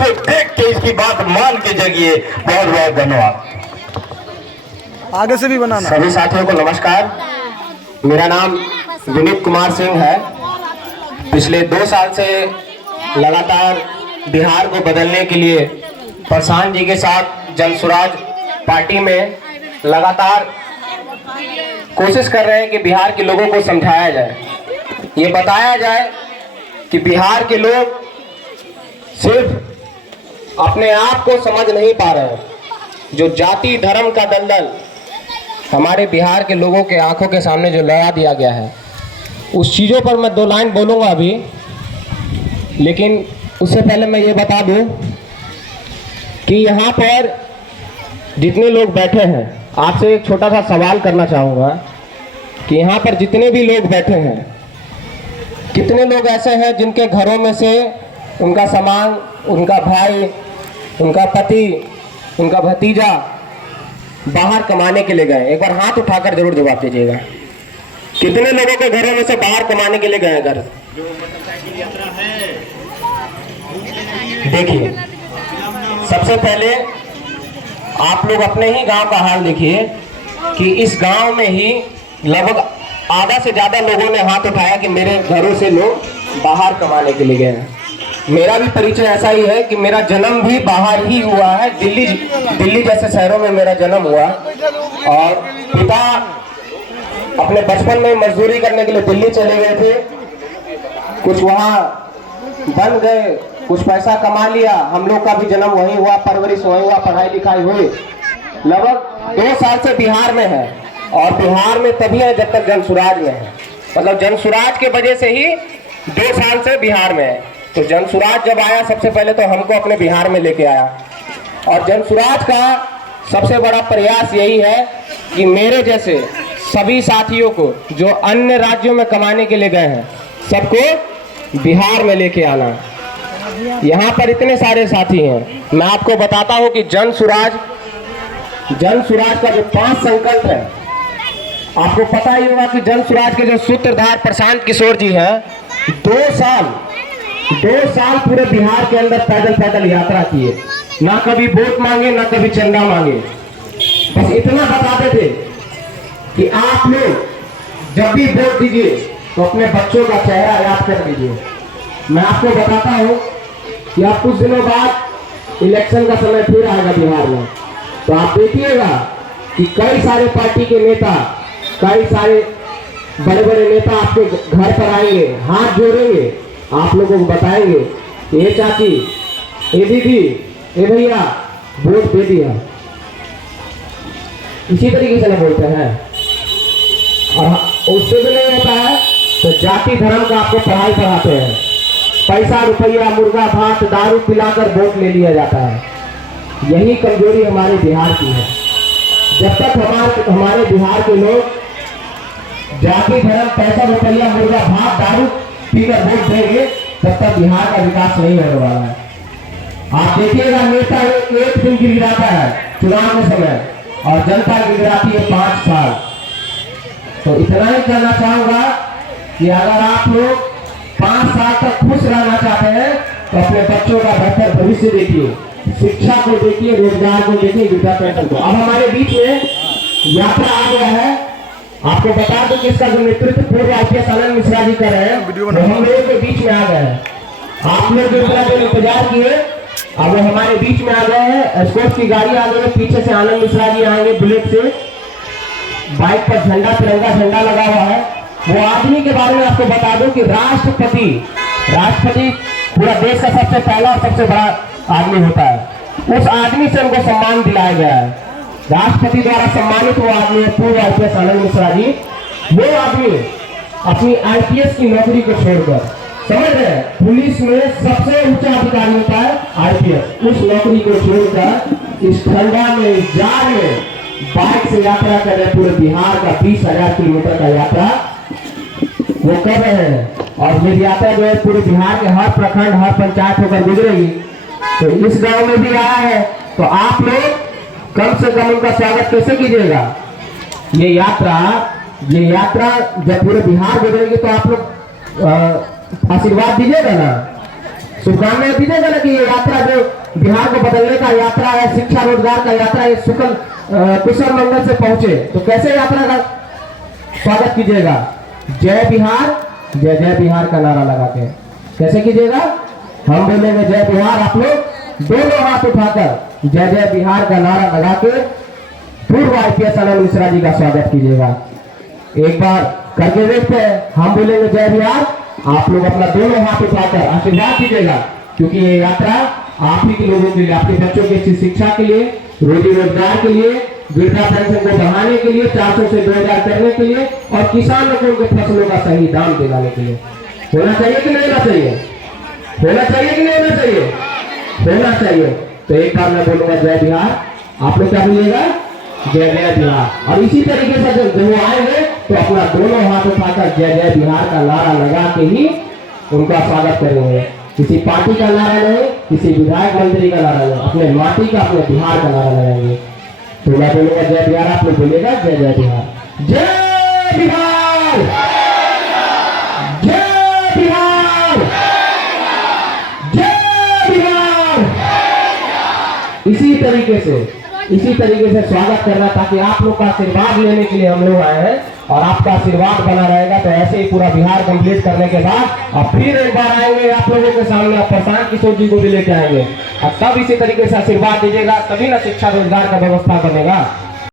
देख के इसकी बात मान के जगिए। बहुत बहुत धन्यवाद। आगे से भी बनाना। सभी साथियों को नमस्कार। मेरा नाम विनीत कुमार सिंह है। पिछले 2 साल से लगातार बिहार को बदलने के लिए प्रशांत जी के साथ जनसुराज पार्टी में लगातार कोशिश कर रहे हैं कि बिहार के लोगों को समझाया जाए, ये बताया जाए कि बिहार के लोग सिर्फ अपने आप को समझ नहीं पा रहे हैं। जो जाति धर्म का दलदल हमारे बिहार के लोगों के आंखों के सामने जो लगा दिया गया है, उस चीज़ों पर मैं 2 लाइन बोलूँगा अभी। लेकिन उससे पहले मैं ये बता दूं कि यहाँ पर जितने लोग बैठे हैं, आपसे एक छोटा सा सवाल करना चाहूँगा कि यहाँ पर जितने भी लोग बैठे हैं, कितने लोग ऐसे हैं जिनके घरों में से उनका सामान, उनका भाई, उनका पति, उनका भतीजा बाहर कमाने के लिए गए? एक बार हाथ उठाकर जरूर जवाब दीजिएगा। कितने लोगों के घरों में से बाहर कमाने के लिए गए घर? देखिए, सबसे पहले आप लोग अपने ही गांव का हाल देखिए कि इस गांव में ही लगभग आधा से ज़्यादा लोगों ने हाथ उठाया कि मेरे घरों से लोग बाहर कमाने के लिए गए हैं। मेरा भी परिचय ऐसा ही है कि मेरा जन्म भी बाहर ही हुआ है। दिल्ली जैसे शहरों में मेरा जन्म हुआ और पिता अपने बचपन में मजदूरी करने के लिए दिल्ली चले गए थे। कुछ वहाँ बन गए, कुछ पैसा कमा लिया। हम लोग का भी जन्म वहीं हुआ, परवरिश वहीं हुआ, पढ़ाई लिखाई हुई। लगभग 2 साल से बिहार में है और बिहार में तभी है जब तक जनसुराज में है। मतलब जनसुराज के वजह से ही 2 साल से बिहार में है। तो जनसुराज जब आया, सबसे पहले तो हमको अपने बिहार में लेके आया। और जनसुराज का सबसे बड़ा प्रयास यही है कि मेरे जैसे सभी साथियों को जो अन्य राज्यों में कमाने के लिए गए हैं, सबको बिहार में लेके आना। यहाँ पर इतने सारे साथी हैं। मैं आपको बताता हूँ कि जनसुराज का जो 5 संकल्प है, आपको पता ही होगा कि जनसुराज के जो सूत्रधार प्रशांत किशोर जी हैं, 2 साल पूरे बिहार के अंदर पैदल यात्रा किए। ना कभी वोट मांगे, ना कभी चंदा मांगे। बस इतना बताते थे कि आप लोग जब भी वोट दीजिए तो अपने बच्चों का चेहरा याद कर लीजिए। मैं आपको बताता हूँ कि अब कुछ दिनों बाद इलेक्शन का समय फिर आएगा बिहार में, तो आप देखिएगा कि कई सारे पार्टी के नेता, कई सारे बड़े बड़े नेता आपके घर पर आएंगे, हाथ जोड़ेंगे, आप लोगों को बताएंगे कि ये चाची, ये दीदी, ये भैया वोट दे दिया। इसी तरीके से ना बोलते हैं। और उससे भी नहीं होता है तो जाति धर्म का आपको पढ़ाई पढ़ाते हैं। पैसा रुपया, मुर्गा भात, दारू पिलाकर वोट ले लिया जाता है। यही कमजोरी हमारे बिहार की है। जब तक हमारे बिहार के लोग जाति धर्म, पैसा रुपया, मुर्गा भात, दारू पीकर वोट देंगे, तब तक बिहार का विकास नहीं होने वाला है। आप देखिएगा, नेता एक दिन गिराता है चुनाव के समय और जनता गिराती है 5 साल। तो इतना ही कहना चाहूंगा कि अगर आप लोग 5 साल तक खुश रहना चाहते हैं तो अपने बच्चों का बेहतर भविष्य देखिए, शिक्षा को देखिए, रोजगार को देखिए, वृद्धा पेंशन को। अब हमारे बीच में यात्रा आ गया है। आपको बता दो कि इसका जो नेतृत्व पूर्व IPS आनंद मिश्रा जी कर रहे हैं, वो हम लोगों के बीच में आ गए हैं। आप लोग जो इतना देर इंतजार किए, अब वो हमारे बीच में आ गए हैं। एस्कॉर्ट की गाड़ी आ गई है, पीछे से आनंद मिश्रा जी आएंगे बुलेट से, बाइक पर झंडा, तिरंगा झंडा लगा हुआ है। वो आदमी के बारे में आपको बता दूं कि राष्ट्रपति पूरा देश का सबसे पहला और सबसे बड़ा आदमी होता है। उस आदमी से उनको सम्मान दिलाया गया है। राष्ट्रपति द्वारा सम्मानित वो आदमी है पूर्व IPS आनंद मिश्रा जी। वो आदमी अपनी IPS की नौकरी को छोड़कर, समझ रहे हैं, पुलिस में सबसे ऊंचा अधिकारी होता है IPS, उस नौकरी को छोड़कर इस ठंडा में, इस जाड़ में बाइक से यात्रा कर रहे हैं। पूरे बिहार का 20,000 किलोमीटर का यात्रा वो कर रहे हैं। और ये यात्रा जो है पूरे बिहार के हर प्रखंड, हर पंचायत होकर गुजरेगी। तो इस गांव में भी आया है, तो आप लोग कम से कम उनका स्वागत कैसे कीजिएगा। ये यात्रा जब पूरे बिहार गुजरेगी तो आप लोग आशीर्वाद दीजिएगा ना। शुभकामनाएं दीजिएगा ना कि ये यात्रा जो बिहार को बदलने का यात्रा है, शिक्षा रोजगार का यात्रा, ये कुशल मंगल से पहुंचे। तो कैसे यात्रा का स्वागत कीजिएगा? जय बिहार, जय जय बिहार का नारा लगा के। कैसे कीजिएगा? हम बोलेंगे जय बिहार, आप लोग दोनों हाथ उठाकर जय जय बिहार का नारा लगा के पूर्व IPS आनंद मिश्रा जी का स्वागत कीजिएगा। एक बार करके देखते हैं। हम बोलेंगे जय बिहार, आप लोग अपना दोनों हाथ उठाकर आशीर्वाद दीजिएगा, क्योंकि ये यात्रा आप ही के लोगों के लिए, आपके बच्चों की अच्छी शिक्षा के लिए, रोजी रोजगार के लिए, वृद्धा पेंशन को बढ़ाने के लिए, 400 से 2000 करने के लिए, और किसानों को उनके फसलों का सही दाम दिलाने के लिए। होना चाहिए कि नहीं होना चाहिए? होना चाहिए कि नहीं होना चाहिए? होना चाहिए। तो एक बार मैं बोलूंगा जय बिहार, आप लोग क्या बोलिएगा? जय जय बिहार। और इसी तरीके से जब वो आएंगे तो अपना दोनों हाथ उठाकर जय जय बिहार का नारा लगा के ही उनका स्वागत करेंगे। किसी पार्टी का नारा नहीं, किसी विधायक मंत्री का नारा नहीं, अपने माटी का, अपने बिहार का नारा लगाएंगे। तो मैं बोलूंगा जय बिहार, आप लोग बोलिएगा जय जय बिहार। जय बिहार, जय बिहार, जय बिहार। इसी तरीके से स्वागत करना, ताकि आप लोग का आशीर्वाद लेने के लिए हम लोग आए हैं, और आपका आशीर्वाद बना रहेगा। तो ऐसे ही पूरा बिहार कंप्लीट करने के बाद अब फिर एक बार आएंगे आप लोगों के सामने, प्रशांत किशोर जी को भी लेके आएंगे, और तब इसी तरीके से आशीर्वाद दीजिएगा, तभी ना शिक्षा रोजगार का व्यवस्था बनेगा।